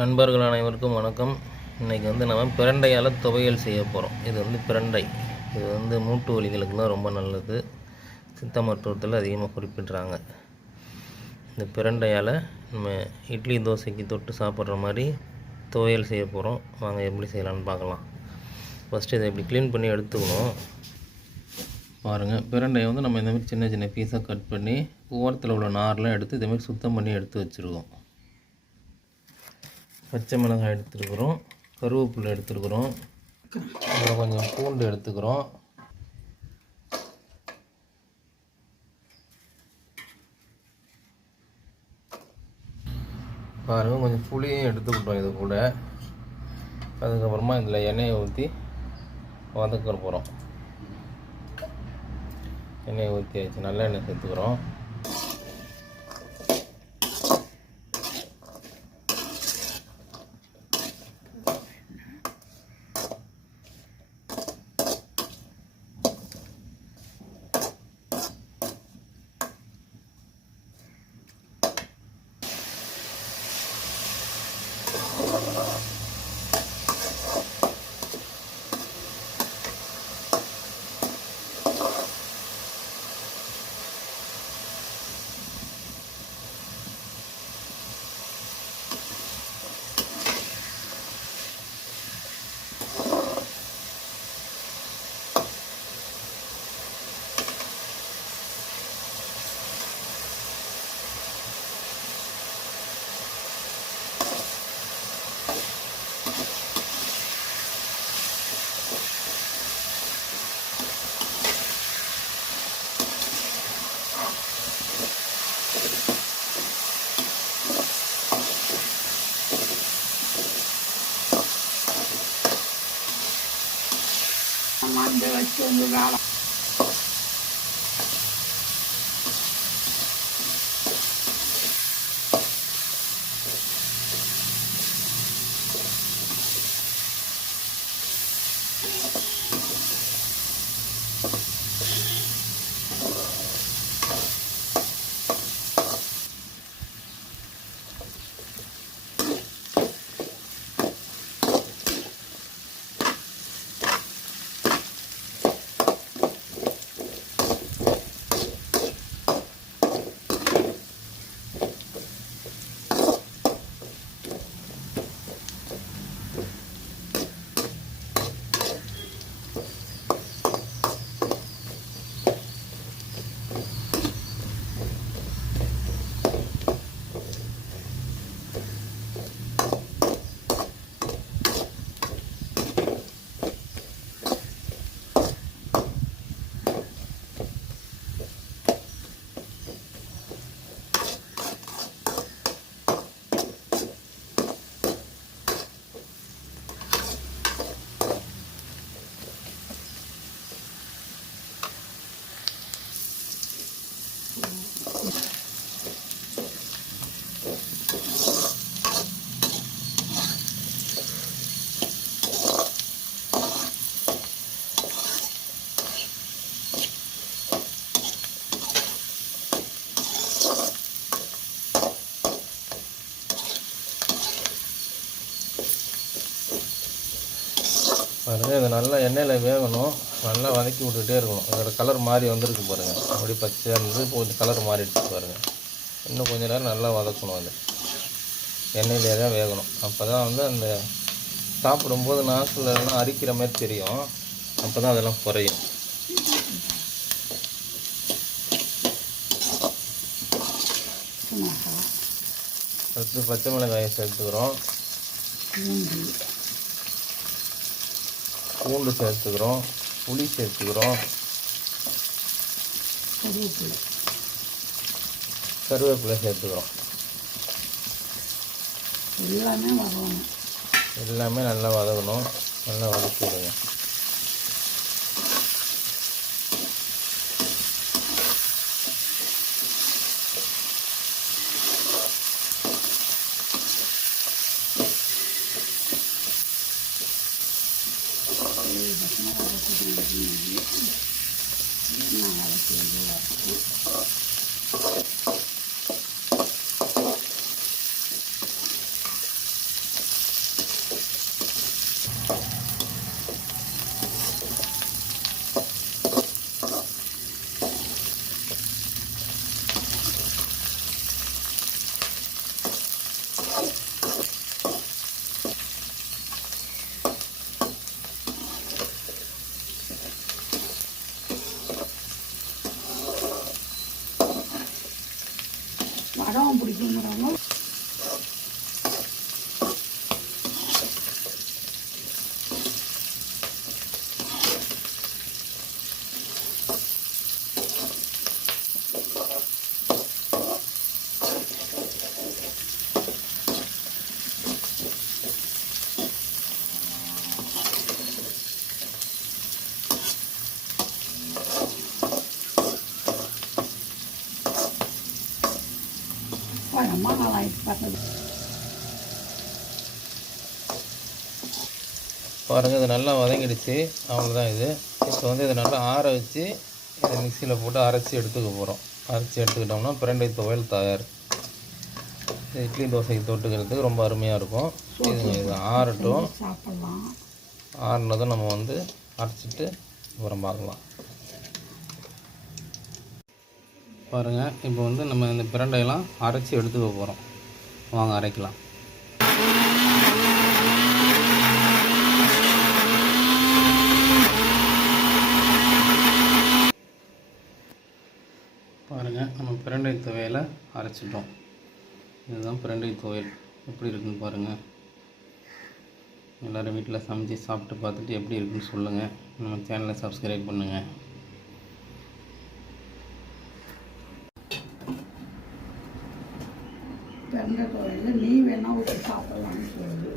நண்பர்கள் அனைவருக்கும் வணக்கம். இன்றைக்கி நம்ம பிரண்டையால் துவையல் செய்ய போகிறோம். இது பிரண்டை. இது மூட்டு வலிகளுக்கெல்லாம் ரொம்ப நல்லது. சித்த மருத்துவத்தில் அதிகமாக குறிப்பிட்றாங்க. இந்த பிரண்டையால் நம்ம இட்லி தோசைக்கு தொட்டு சாப்பிட்ற மாதிரி துவையல் செய்ய போகிறோம். வாங்க எப்படி செய்யலான்னு பார்க்கலாம். ஃபஸ்ட்டு இதை இப்படி க்ளீன் பண்ணி எடுத்துக்கணும். பாருங்கள், பிரண்டையை நம்ம இந்தமாதிரி சின்ன சின்ன பீஸாக கட் பண்ணி ஓரத்தில் உள்ள நார்லாம் எடுத்து இதேமாதிரி சுத்தம் பண்ணி எடுத்து வச்சுருக்கோம். பச்சை மிளகாய் எடுத்துருக்குறோம், கருவேப்பிலை எடுத்துருக்குறோம், அப்புறம் கொஞ்சம் பூண்டு எடுத்துக்கிறோம், பாருங்கள் கொஞ்சம் புளியும் எடுத்துக்கிட்டோம் இது கூட. அதுக்கப்புறமா இதில் எண்ணெயை ஊற்றி வதக்க போகிறோம். எண்ணெயை ஊற்றி வச்சு நல்ல எண்ணெய் சேர்த்துக்கிறோம். மண்டை வச்சு வந்து வேலை பாருங்கள். இது நல்லா எண்ணெயில் வேகணும். நல்லா வதக்கி விட்டுகிட்டே இருக்கணும். அதோட கலர் மாறி வந்திருக்கு பாருங்கள். அப்படி பச்சையாக இருந்து கொஞ்சம் கலர் மாறிடுச்சு பாருங்கள். இன்னும் கொஞ்சம் நேரம் நல்லா வதக்கணும். அது எண்ணெயிலே தான் வேகணும். அப்போ தான் அந்த சாப்பிடும்போது நாக்கில் எல்லாம் அரிக்கிற மாதிரி தெரியும். அப்போ தான் அதெல்லாம் குறையும். அடுத்து பச்சை மிளகாயை சேர்த்துக்கிறோம், பூண்டு சேர்த்துக்கிறோம், புளி சேர்த்துக்கிறோம், கருவேப்பிலை சேர்த்துக்கிறோம். எல்லாமே நல்லா வதக்கணும். நல்லா வதக்கி விடுங்க. வடகம் பிடிக்குங்கிறவங்க பழமா நல்லா பார்த்தது. பாருங்கள், இது நல்லா வதங்கிடுச்சு. அவ்வளோதான். இது இப்போ வந்து இதை நல்லா ஆற வச்சு இதை மிக்சியில் போட்டு அரைச்சி எடுத்துக்க போகிறோம். அரைச்சி எடுத்துக்கிட்டோம்னா பிரண்டை துவையல் தயார். இது இட்லி தோசைக்கு தொட்டுக்கிறதுக்கு ரொம்ப அருமையாக இருக்கும். இது ஆறட்டும். சாப்பிடலாம். ஆறுனதும் நம்ம வந்து அரைச்சிட்டு அப்புறம் பார்க்கலாம். பாருங்கள், இப்போ வந்து நம்ம இந்த பிரண்டையெல்லாம் அரைச்சி எடுத்துக்க போகிறோம். வாங்க அரைக்கலாம். பாருங்கள், நம்ம பிரண்டை துவையலை அரைச்சிட்டோம். இதுதான் பிரண்டை துவையல். எப்படி இருக்குன்னு பாருங்கள். எல்லோரும் வீட்டில் சமைச்சு சாப்பிட்டு பார்த்துட்டு எப்படி இருக்குன்னு சொல்லுங்கள். நம்ம சேனலை சப்ஸ்கிரைப் பண்ணுங்கள். பிரண்டை துவையல் நீ வேணா ஊற்றி சாப்பிடலாம்னு சொல்லுது.